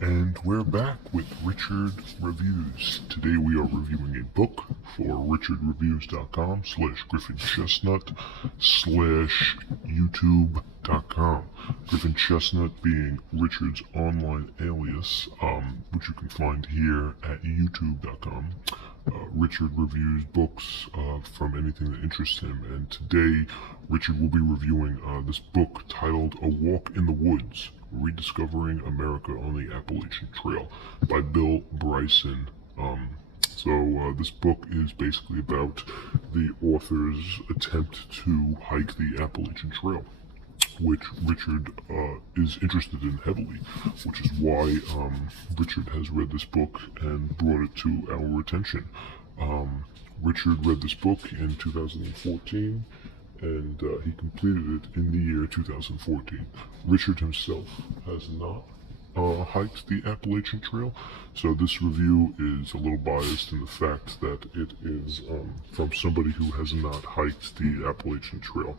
And we're back with Richard Reviews. Today we are reviewing a book for richardreviews.com/GriffinChestnut /YouTube.com. Griffin Chestnut being Richard's online alias, which you can find here at YouTube.com. Richard reviews books from anything that interests him, and today Richard will be reviewing this book titled A Walk in the Woods, Rediscovering America on the Appalachian Trail by Bryson. This book is basically about the author's attempt to hike the Appalachian Trail, which Richard is interested in heavily, which is why Richard has read this book and brought it to our attention. Richard read this book in 2014, and he completed it in the year 2014. Richard himself has not hiked the Appalachian Trail, so this review is a little biased in the fact that it is from somebody who has not hiked the Appalachian Trail.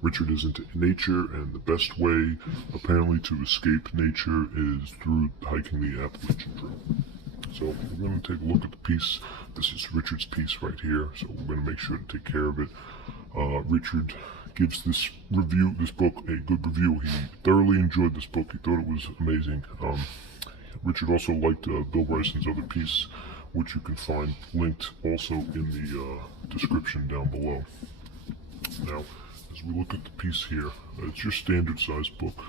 Richard is into nature, and the best way apparently to escape nature is through hiking the Appalachian Trail. So we're going to take a look at the piece. This is Richard's piece right here, so we're going to make sure to take care of it. Richard gives this book a good review. He thoroughly enjoyed this book. He thought it was amazing. Richard also liked Bill Bryson's other piece, which you can find linked also in the description down below. Now, as we look at the piece here, it's your standard size book.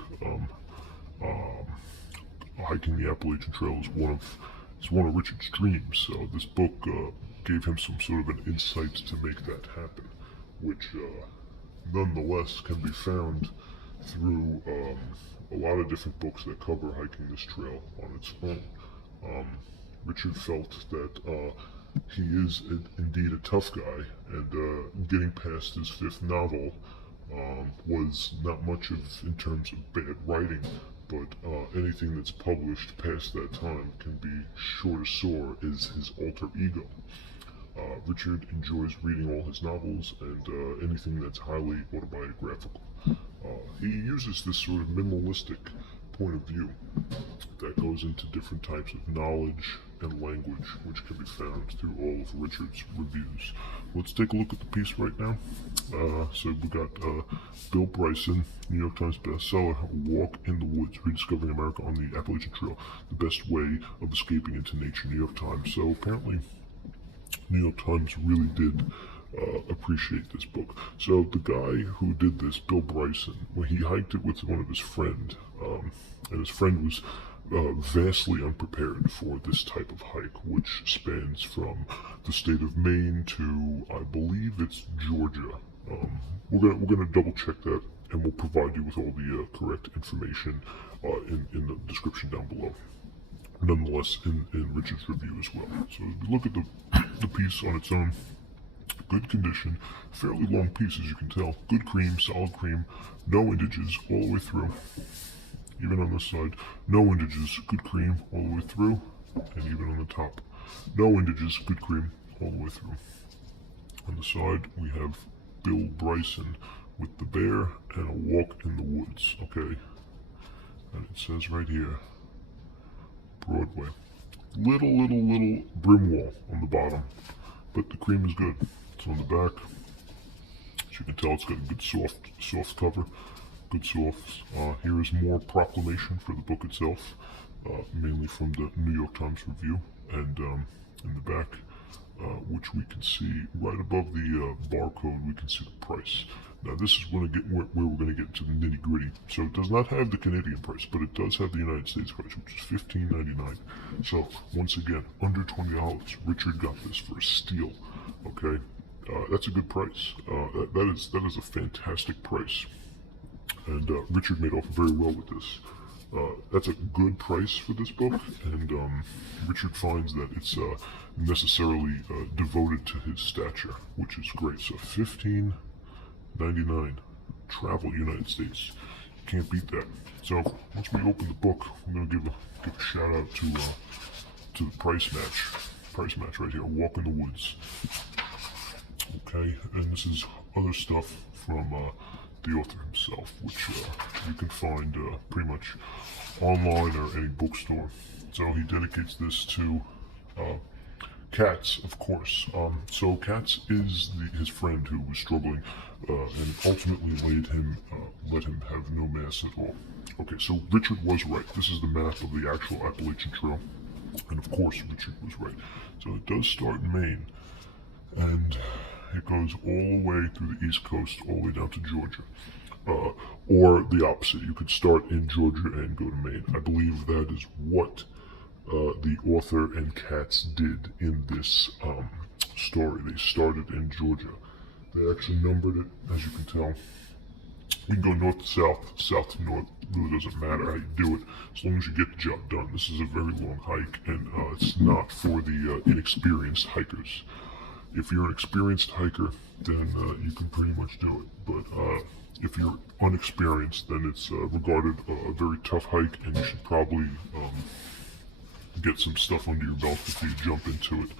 Hiking the Appalachian Trail is one of Richard's dreams. So this book gave him some sort of an insight to make that happen, which nonetheless can be found through a lot of different books that cover hiking this trail on its own. Richard felt that he is indeed a tough guy, and getting past his fifth novel was not much in terms of bad writing, but anything that's published past that time can be sure to soar is his alter ego. Richard enjoys reading all his novels and anything that's highly autobiographical. He uses this sort of minimalistic point of view that goes into different types of knowledge and language, which can be found through all of Richard's reviews. Let's take a look at the piece right now. So we got Bill Bryson, New York Times bestseller, Walk in the Woods, Rediscovering America on the Appalachian Trail, the best way of escaping into nature, New York Times. So apparently New York Times really did appreciate this book. So the guy who did this, Bill Bryson, when he hiked it with one of his friends, and his friend was vastly unprepared for this type of hike, which spans from the state of Maine to, I believe it's Georgia. We're gonna double check that, and we'll provide you with all the correct information in the description down below. Nonetheless, in Richard's review as well. So if you look at the piece on its own, good condition, fairly long piece as you can tell, good cream, solid cream, no windages all the way through. Even on this side, no windages, good cream all the way through, and even on the top, no windages, good cream all the way through. On the side, we have Bill Bryson with the bear and a walk in the woods, okay? And it says right here, Broadway. Little brim wall on the bottom, but the cream is good. It's on the back. As you can tell, it's got a good soft cover, good softs. Here is more proclamation for the book itself, mainly from the New York Times review, and in the back, which we can see right above the barcode, we can see the price. Now this is where we're going to get into the nitty gritty. So it does not have the Canadian price, but it does have the United States price, which is $15.99. So once again, under $20. Richard got this for a steal. Okay, that's a good price. That is a fantastic price, and Richard made off very well with this. That's a good price for this book, and Richard finds that it's necessarily devoted to his stature, which is great. So $15.99, travel United States. You can't beat that. So once we open the book, I'm going to give a shout out to the price match right here, Walk in the Woods. Okay, and this is other stuff from the author himself, which you can find pretty much online or any bookstore. So he dedicates this to Katz, of course. So Katz is his friend who was struggling and ultimately let him have no mass at all. Okay, so Richard was right. This is the map of the actual Appalachian Trail. And of course, Richard was right. So it does start in Maine, and it goes all the way through the East Coast, all the way down to Georgia. Or the opposite. You could start in Georgia and go to Maine. I believe that is what the author and Katz did in this story. They started in Georgia. They actually numbered it, as you can tell. You can go north to south, south to north. It really doesn't matter how you do it, as long as you get the job done. This is a very long hike, and it's not for the inexperienced hikers. If you're an experienced hiker, then you can pretty much do it. But if you're unexperienced, then it's regarded a very tough hike, and you should probably get some stuff under your belt before you jump into it.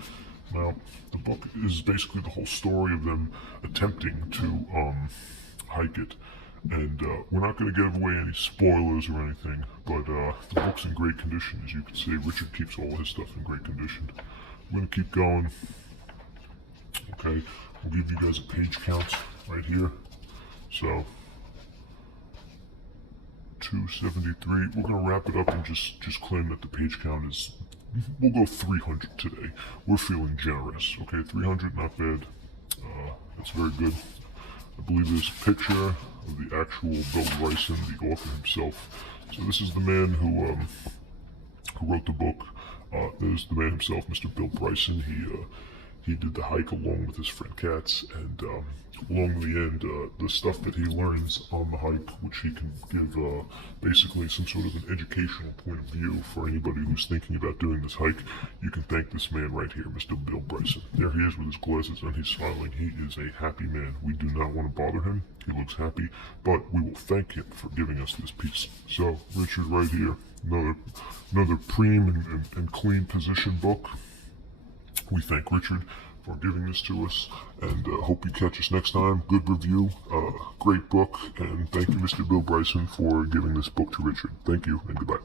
Now, the book is basically the whole story of them attempting to hike it. And we're not going to give away any spoilers or anything, but the book's in great condition. As you can see, Richard keeps all his stuff in great condition. We're going to keep going. Okay, we'll give you guys a page count right here. So, 273. We're going to wrap it up and just claim that the page count is, we'll go 300 today. We're feeling generous. Okay, 300, not bad. That's very good. I believe there's a picture of the actual Bill Bryson, the author himself. So this is the man who wrote the book. There's the man himself, Mr. Bill Bryson. He did the hike along with his friend Katz, and along the end, the stuff that he learns on the hike, which he can give basically some sort of an educational point of view for anybody who's thinking about doing this hike. You can thank this man right here, Mr. Bill Bryson. There he is with his glasses and he's smiling. He is a happy man. We do not want to bother him. He looks happy, but we will thank him for giving us this piece. So, Richard right here, another prime and clean position book. We thank Richard for giving this to us, and hope you catch us next time. Good review, great book, and thank you, Mr. Bill Bryson, for giving this book to Richard. Thank you, and goodbye.